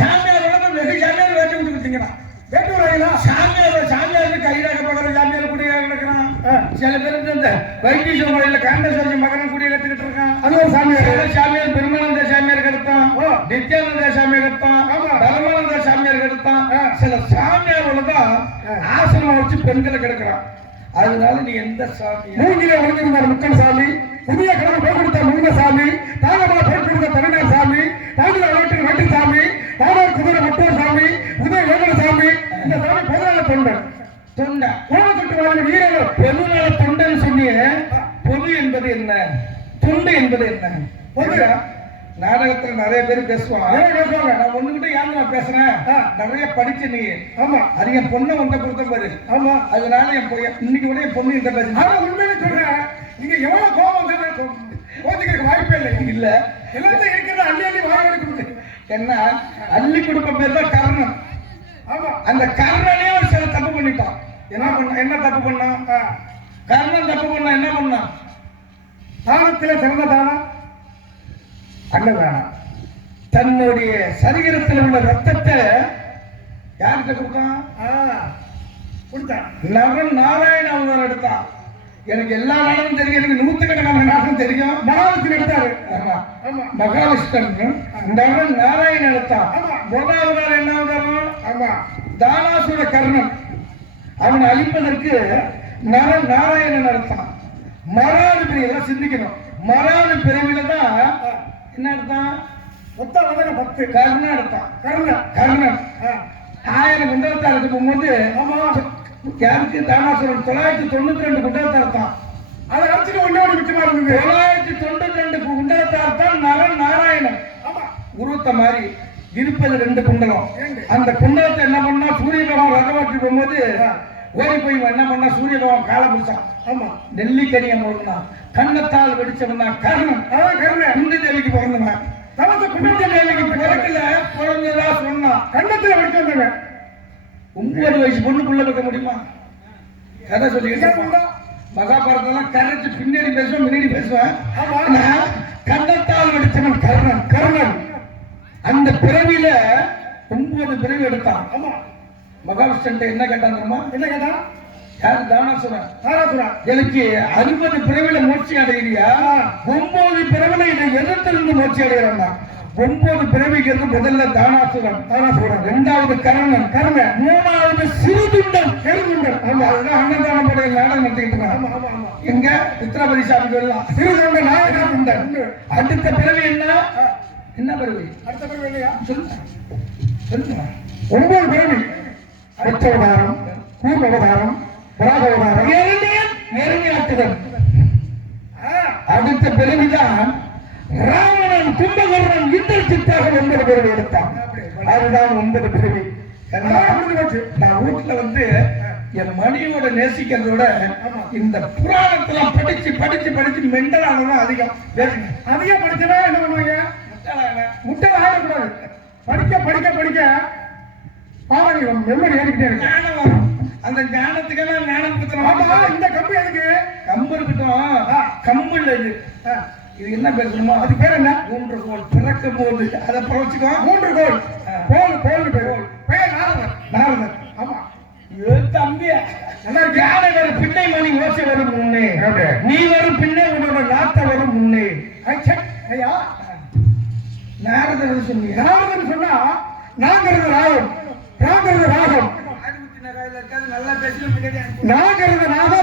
சாமியார் வளர்ந்து வெகு சாமியார் வேட்டி விட்டு கொடுத்தீங்கன்னா வேட்டு வரையில சாமியாருக்கு கைதாக பகர சாமியார் கூடிய கிடக்கிறான். சில பேருக்கு இந்த வைத்தீஸ்வர முறையில காண்டேஸ்வரி மகனும் கூடிய கத்துக்கிட்டு இருக்கான். அது ஒரு சாமியார். சாமியார் பெருமானந்த சாமியார் கெடுத்தான், நித்யானந்த சாமியார் கெடுத்தான், தர்மானந்த சாமியார் கெடுத்தான். சில சாமியாரோடதான் ஆசிரமம் வச்சு பெண்களை கெடுக்கிறான். அதனால நீ எந்த சாமி மூங்கில வளர்ந்திருந்தார் முக்கன் சாமி, புதிய கடவுள் போய் கொடுத்த முருக சாமி, தாகமலை போய் கொடுத்த தலைஞர் சாமி, தாங்கில வளர்த்து வட்டி சாமி, தானார் குதிரை மட்டூர் சாமி, உதய வேங்கட சாமி. இந்த சாமி பொதுநல தொண்டன் தொண்டை உலகத்துக்கு வாழ்ந்த வீரர்கள். பொதுநல தொண்டன் சொன்னிய பொது என்பது என்ன, தொண்டு என்பது என்ன? பொது நாடகத்துல நிறைய பேர் பேசுவாங்க. நான் ஒண்ணுகிட்ட ஏன் நான் பேசுறேன், நிறைய படிச்சு நீ. ஆமா, அது என் பொண்ணை வந்த கொடுத்த பாரு. ஆமா, அதனால இன்னைக்கு கூட என் பொண்ணு கிட்ட பேச. ஆனா உண்மையில சொல்றேன், நீங்க எவ்வளவு கோபம் கோதிக்கிறதுக்கு வாய்ப்பே இல்லை. இல்ல எல்லாத்தையும் இருக்கிறத அள்ளி அள்ளி வாங்க கொடுத்து என்ன அள்ளி கொடுப்ப பேர் தான் கர்ணன். ஆமா, அந்த கர்ணனே ஒரு சில தப்பு பண்ணிட்டான். என்ன தப்பு பண்ணான்? கர்ணன் தப்பு பண்ணா என்ன பண்ணான்? தானத்துல சிறந்த தானம் அன்னதானம். தன்னுடைய சரீரத்தில் உள்ள ரத்தத்தை யார்கிட்ட கொடுத்தான்? நரன் நாராயண அவதாரம் எடுத்தான். எனக்கு எல்லா நாடகம் தெரியும், எனக்கு நூத்துக்கணக்கான நாடகம் தெரியும். மகாவிஷ்ணு எடுத்தாரு. மகாவிஷ்ணு நரன் நாராயண எடுத்தான். முதலாவது என்ன அவதாரம்? ஆமா, தானாசுர கர்ணன். அவனை அழிப்பதற்கு நரன் நாராயணன் எடுத்தான். மராடு பிரிவில் சிந்திக்கணும். மராடு பிரிவில தான் என்ன எடுத்தான்? மொத்தம் 10 கர்ணன் எடுத்தான். கர்ணன் 1000 குண்டலத்தாரத்து போகும்போது யாருக்கு தானாசுரன் 992 குண்டலத்தாரத்தான். அதை அடிச்சுட்டு ஒன்னோடு மிச்சமா இருந்தது. 992 குண்டலத்தாரத்தான் நரன் நாராயணன். உருவத்தை மாதிரி இருப்பது 2 குண்டலம். அந்த குண்டலத்தை என்ன பண்ணா, சூரிய பகவான் ரகமாற்றி போகும்போது ஓடி போய் என்ன பண்ணா, சூரிய பகவான் காலை பிடிச்சான். ஆமா, நெல்லிக்கனியை போடுனா கண்ணத்தால் வெடிச்சவனா கர்ணன். கர்ணன் குந்தி தேவிக்கு பிறந்தவன். தவச குந்தி தேவிக்கு பிறக்கல பிறந்ததா சொன்னா கண்ணத்துல வெடிச்சு வந்தவன். 9 வயசு பொண்ணுக்குள்ள வைக்க முடியுமா? கதை சொல்லிக்கிட்டு மகாபாரதெல்லாம் கரைச்சு பின்னாடி பேசுவேன், முன்னாடி பேசுவேன். கண்ணத்தால் வெடிச்சவன் கர்ணன். கர்ணன் அந்த பிறவியில 9 பிறவி எடுத்தான். ஆமா, மகாவிஷ்ணு என்ன கேட்டான்? என்ன கேட்டான்? யாரு? தானாசுரன். எனக்கு 60 பிறவில மோட்சி அடையிறியா? 9 பிறவில இதை எதிர்த்திருந்து மோட்சி அடைகிறான். 9 பிறவிக்கு முதல்ல தானாசுரன், இரண்டாவது கர்ணன், மூணாவது சிறுதுண்டன். அன்னதானம் படையில் நாடகம் நடத்திட்டு இருக்கான். எங்க சித்திரபதி சாமி சொல்லலாம். சிறுதுண்டன் நாயகன். அடுத்த பிறவி என்ன பிறவி? அடுத்த பிறவி இல்லையா? சொல்லுங்க. 9 பிறவி: அவதாரம், கூர்ம அவதாரம், பராகவதாரம், எரணியாட்டுதல். அடுத்த பிறவிதான் ராவணன், கும்பகர்ணன், இந்திர சித்தாக 9 பிறவி எடுத்தான். அதுதான் 9 பிறவி. நான் வீட்டுல வந்து என் மணியோட நேசிக்கிறதோட இந்த புராணத்தெல்லாம் படிச்சு படிச்சு படிச்சு மெண்டலானதான் அதிகம். அதிகம் படிச்சதா என்ன பண்ணுவாங்க? முட்டை ஆகக்கூடாது. படிக்க படிக்க படிக்க பாவம் மெமரி ஏறிக்கிட்டே இருக்கு. ஞானம் வரும். அந்த ஞானத்துக்கெல்லாம் ஞானம் கொடுத்துரும். இந்த கம்பு எதுக்கு? கம்பு இருக்கட்டும், கம்பு இல்லை இது. இது என்ன பேசணுமோ அது பேர் என்ன? 3 கோல். பிறக்கும் போது அதை பழச்சுக்கோ. 3 கோல். கோல் பேர் பேர் நாரதர். ஆமா, தம்பிய நல்லா ஞான வரும். பின்னை மணி ஓசை வரும் முன்னே, நீ வரும் பின்னே உன்னோட நாத்த வரும் முன்னே. ஐயா, நாரதர் சொன்னீங்க. நாரதர் சொன்னா நாங்கிறது ராகம், ராங்கிறது ராகம். நல்லா பேசணும். நாங்கிறது ராகம்,